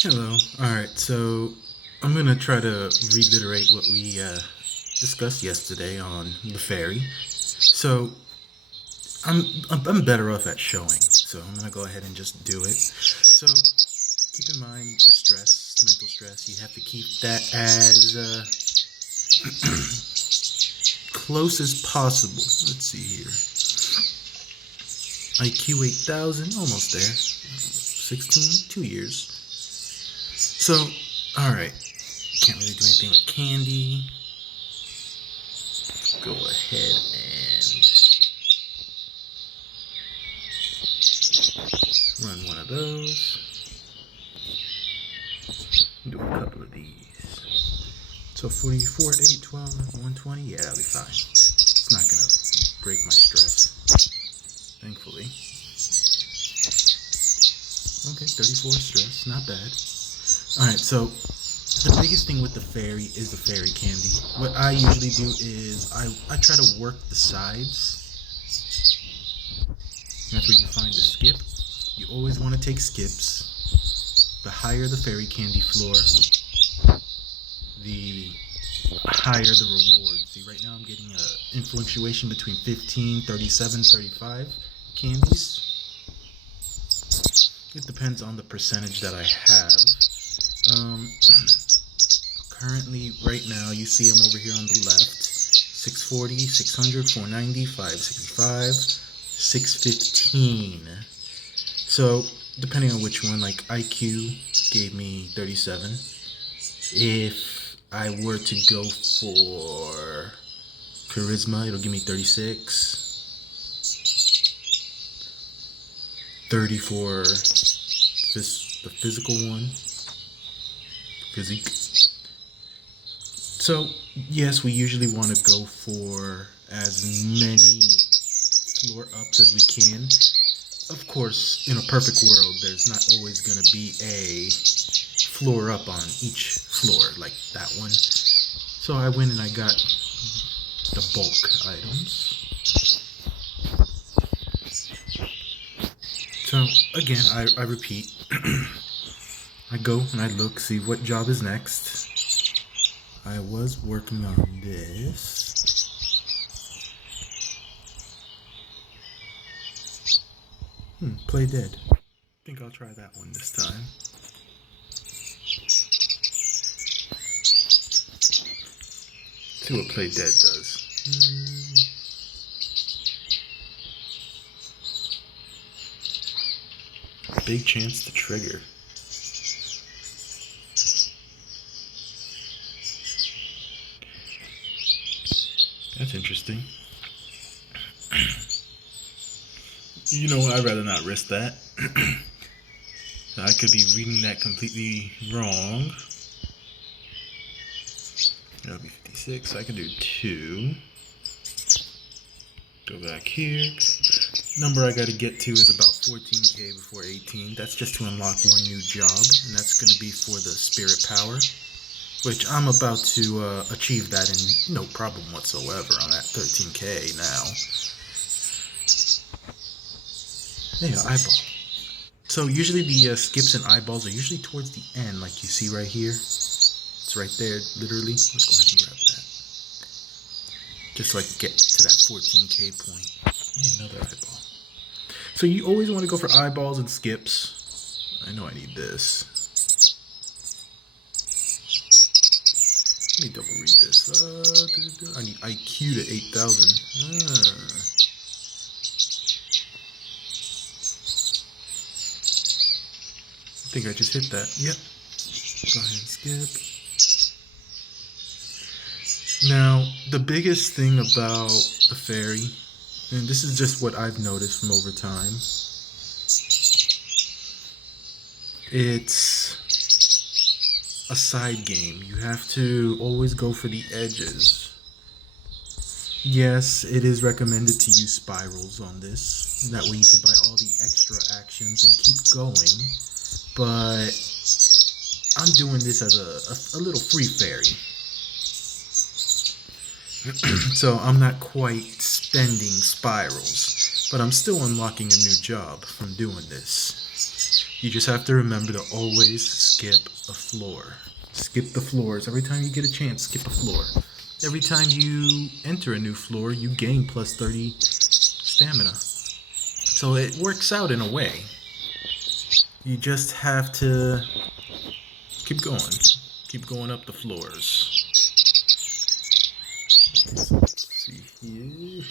Hello. Alright, so I'm gonna try to reiterate what we discussed yesterday on the ferry. So I'm better off at showing, so I'm gonna go ahead and just do it. So keep in mind the stress, mental stress. You have to keep that as close as possible. Let's see here. IQ 8000, almost there. 16, 2 years. So, alright. Can't really do anything with candy. Go ahead and run one of those. Do a couple of these. So 44, 8, 12, 120. Yeah, that'll be fine. It's not gonna break my stress, thankfully. Okay, 34 stress, not bad. Alright, so the biggest thing with the fairy is the fairy candy. What I usually do is I try to work the sides. That's where you find the skip. You always want to take skips. The higher the fairy candy floor, the higher the reward. See, right now I'm getting a fluctuation between 15, 37, 35 candies. It depends on the percentage that I have. Um, Currently, right now, you see I'm over here on the left. 640, 600, 490, 565, 615. So, depending on which one, like IQ gave me 37. If I were to go for charisma, it'll give me 36. 30 for the physical one, physique. So, yes, we usually want to go for as many floor ups as we can. Of course, in a perfect world, there's not always going to be a floor up on each floor like that one. So I went and I got the bulk items. So again, I repeat. I go and I look, see what job is next. I was working on this. Play dead. I think I'll try that one this time. See what play dead does. Big chance to trigger. That's interesting. You know what? I'd rather not risk that. I could be reading that completely wrong. That'll be 56. I can do 2. Go back here. Number I gotta get to is about 14k before 18. That's just to unlock one new job, and that's gonna be for the spirit power, which I'm about to achieve that in no problem whatsoever. I'm at 13k now. There, eyeball. So usually the skips and eyeballs are usually towards the end, like you see right here. It's right there, literally. Let's go ahead and grab that. Just so I can get to that 14k point. Yeah, another eyeball. So you always want to go for eyeballs and skips. I know I need this. Let me double read this. I need IQ to 8,000. I think I just hit that. Yep. Go ahead and skip. Now, the biggest thing about the fairy, and this is just what I've noticed from over time, it's a side game. You have to always go for the edges. Yes, it is recommended to use spirals on this. That way you can buy all the extra actions and keep going. But I'm doing this as a little free fairy. So I'm not quite spending spirals, but I'm still unlocking a new job from doing this. You just have to remember to always skip a floor. Skip the floors. Every time you get a chance, skip a floor. Every time you enter a new floor, you gain plus 30 stamina. So it works out in a way. You just have to keep going. Keep going up the floors. So let's see here.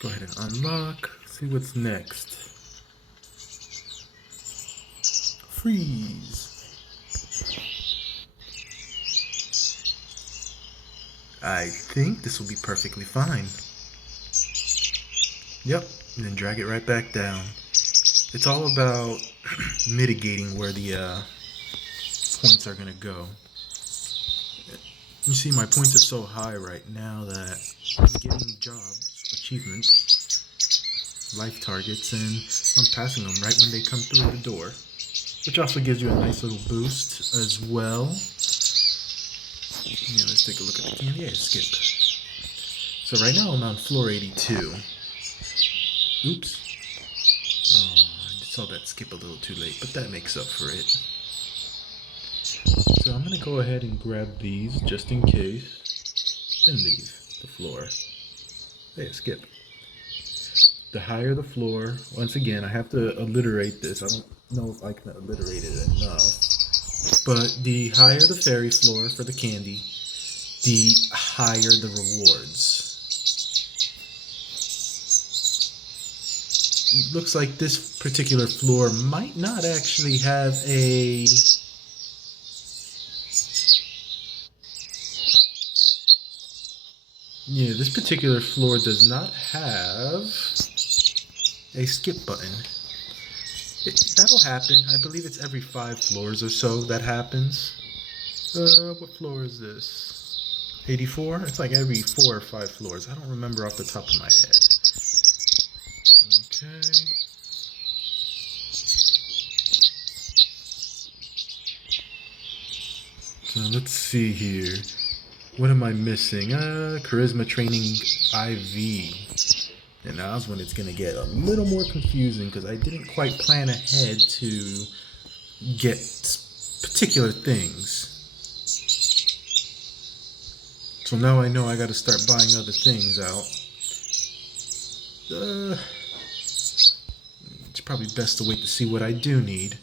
Go ahead and unlock. See what's next. Freeze. I think this will be perfectly fine. Yep, and then drag it right back down. It's all about mitigating where the points are going to go. You see, my points are so high right now that I'm getting jobs, achievements, life targets, and I'm passing them right when they come through the door. Which also gives you a nice little boost as well. Yeah, let's take a look at the candy. Yeah, skip. So right now I'm on floor 82. Oops. Oh, I saw that skip a little too late, but that makes up for it. So I'm going to go ahead and grab these just in case, then leave the floor. Yeah, skip. The higher the floor, once again, I have to alliterate this. I don't know if I can alliterate it enough. But the higher the fairy floor for the candy, the higher the rewards. It looks like this particular floor might not actually have a... Yeah, this particular floor does not have a skip button. That'll happen. I believe it's every 5 floors or so that happens. What floor is this? 84? It's like every 4 or 5 floors. I don't remember off the top of my head. Okay. So let's see here. What am I missing? Charisma Training IV. And now's when it's going to get a little more confusing because I didn't quite plan ahead to get particular things. So now I know I got to start buying other things out. It's probably best to wait to see what I do need.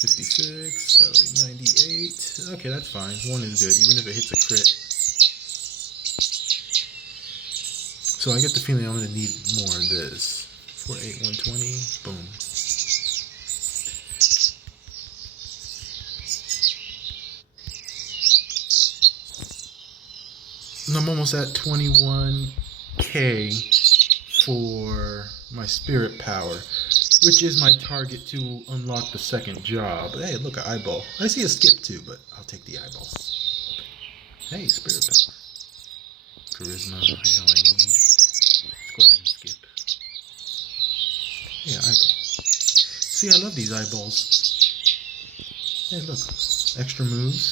56, that'll be 98. Okay, that's fine. 1 is good, even if it hits a crit. So I get the feeling I'm going to need more of this. 48, 120, boom. And I'm almost at 21k for my spirit power, which is my target to unlock the second job. Hey, look, an eyeball. I see a skip too, but I'll take the eyeball. Hey, spirit power. Charisma, I know I need. Let's go ahead and skip. Yeah, eyeball. See, I love these eyeballs. Hey, look. Extra moves.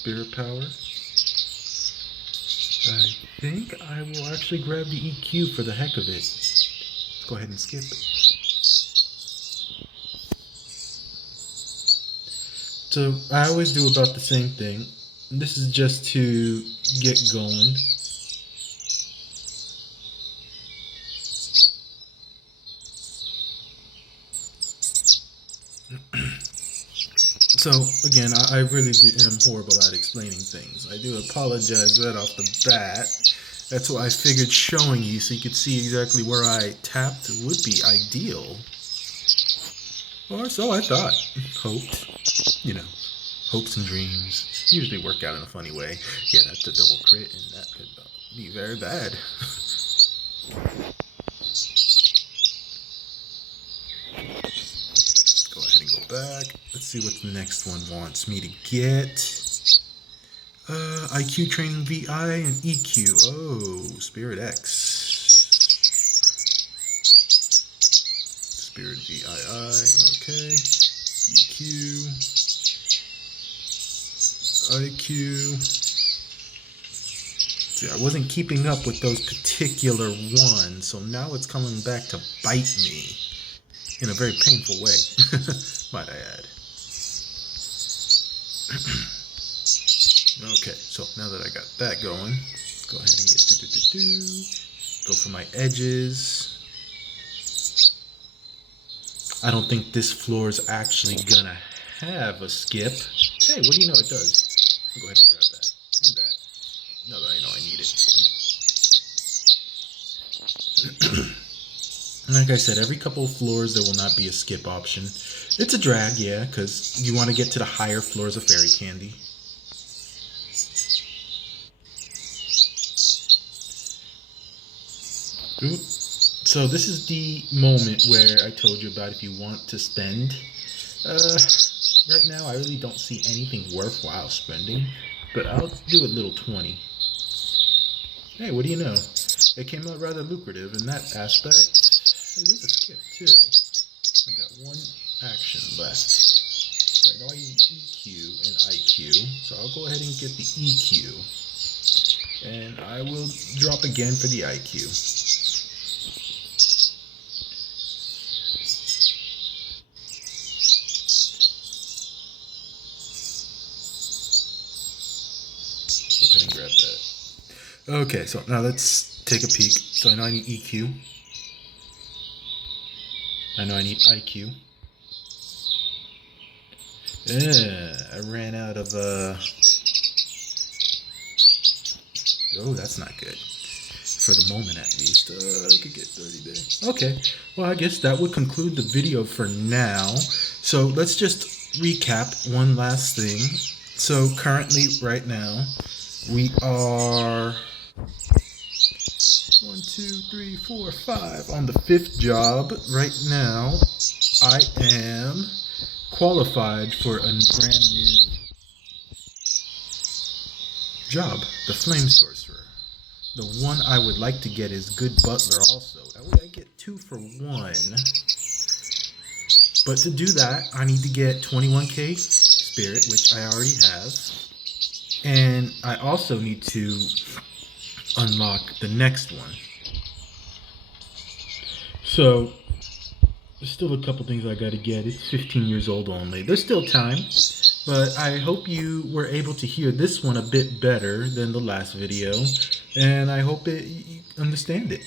Spirit power. I think I will actually grab the EQ for the heck of it. Let's go ahead and skip. So I always do about the same thing. This is just to get going. So again, I really am horrible at explaining things. I do apologize right off the bat. That's why I figured showing you so you could see exactly where I tapped would be ideal. Or so I thought. Hoped. You know, hopes and dreams usually work out in a funny way. Yeah, that's a double crit and that could be very bad. Go ahead and go back. Let's see what the next one wants me to get. IQ Training VI and EQ. Oh, Spirit X. Spirit VII. Okay. EQ. IQ. See, I wasn't keeping up with those particular ones, so now it's coming back to bite me in a very painful way, might I add. Okay, so now that I got that going, go ahead and get go for my edges. I don't think this floor is actually gonna have a skip. Hey, what do you know it does? I'll go ahead and grab that. And that. Now that I know I need it. Like I said, every couple of floors there will not be a skip option. It's a drag, yeah, because you want to get to the higher floors of Fairy Candy. Ooh. So this is the moment where I told you about if you want to spend. Right now I really don't see anything worthwhile spending, but I'll do a little 20. Hey, what do you know? It came out rather lucrative in that aspect. Hey, there's a skip too. I got one action left. I know I need EQ and IQ, so I'll go ahead and get the EQ. And I will drop again for the IQ. Go ahead and grab that. Okay, so now let's take a peek. So I know I need EQ. I know I need IQ. Yeah, I ran out of, oh, that's not good. For the moment, at least. I could get 30 there. Okay, well, I guess that would conclude the video for now. So let's just recap one last thing. So currently, right now, we are 1, 2, 3, 4, 5 on the 5th job. Right now, I am qualified for a brand new job, the Flame Sorcerer. The one I would like to get is Good Butler also. That way I get 2 for 1. But to do that, I need to get 21k Spirit, which I already have. And I also need to unlock the next one. So, there's still a couple things I gotta get. It's 15 years old only. There's still time. But I hope you were able to hear this one a bit better than the last video. And I hope you understand it.